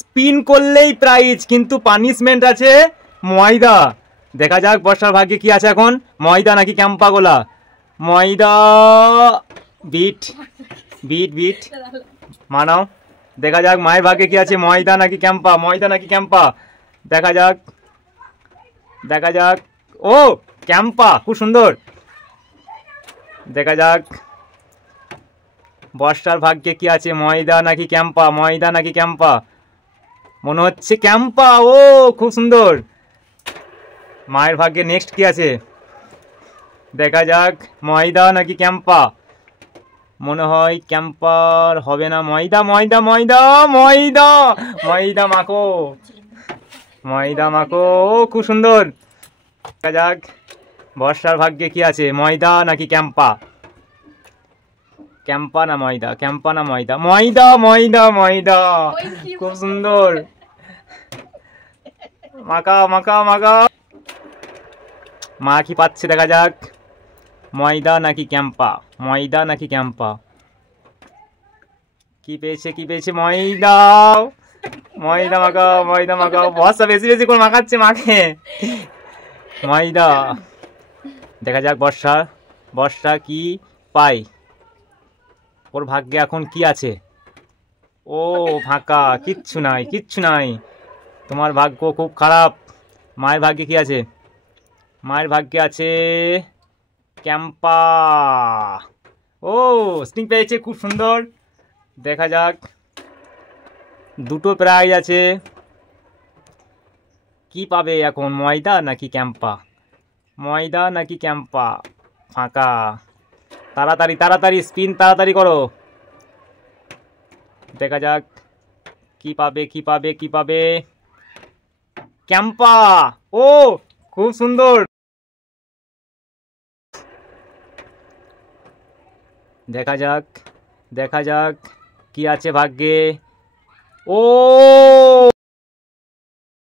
Spin করলেই prize, কিন্তু punishment আছে ময়দা। দেখা যাক বর্ষার ভাগ্যে কি আছে এখন, ময়দা নাকি ক্যাম্পা গোলা। ময়দা, বিট বিট বিট মানাও। দেখা যাক মায়ের ভাগ্যে কি আছে, ময়দা নাকি ক্যাম্পা, ময়দা নাকি ক্যাম্পা। দেখা যাক, দেখা যাক। ও ক্যাম্পা, খুব সুন্দর। দেখা যাক বর্ষার ভাগ্যে কি আছে, ময়দা নাকি ক্যাম্পা, ময়দা নাকি ক্যাম্পা। মনে হচ্ছে ক্যাম্পা। ও খুব সুন্দর। মায়ের ভাগ্যে নেক্সট কি আছে, দেখা যাক ময়দা নাকি ক্যাম্পা। মনে হয় ক্যাম্পার হবে না, ময়দা ময়দা ময়দা ময়দা ময়দা মাখো, ময়দা মাখো। ও খুব সুন্দর। দেখা যাক বর্ষার ভাগ্যে কি আছে, ময়দা নাকি ক্যাম্পা। ক্যাম্পা না ময়দা, ক্যাম্পা না ময়দা, ময়দা ময়দা ময়দা। খুব সুন্দর। মাখা মাখা মাখা। মা কি পাচ্ছে, দেখা যাক ময়দা নাকি ক্যাম্পা, ময়দা নাকি ক্যাম্পা। কি পেয়েছে, কি পেয়েছে, ময়দা। ময়দা মাখাও, ময়দা মাখাও। বর্ষা বেশি বেশি করে মাখাচ্ছে মাকে, ময়দা। দেখা যাক বর্ষা, বর্ষা কি পায়, ওর ভাগ্যে এখন কি আছে। ও ফাঁকা, কিচ্ছু নাই, কিচ্ছু নাই। তোমার ভাগ্য খুব খারাপ। মায়ের ভাগ্যে কি আছে, মায়ের ভাগ্যে আছে ক্যাম্পা। ও স্টিং পেয়েছে, খুব সুন্দর। দেখা যাক দুটো প্রাইজ আছে, কি পাবে এখন, ময়দা নাকি ক্যাম্পা, ময়দা নাকি ক্যাম্পা। ফাঁকা। তাড়াতাড়ি তাড়াতাড়ি স্পিন তাড়াতাড়ি করো। দেখা যাক কি পাবে, কি পাবে, কি পাবে। ক্যাম্পা। ও খুব সুন্দর। দেখা যাক, দেখা যাক কি আছে ভাগ্যে। ও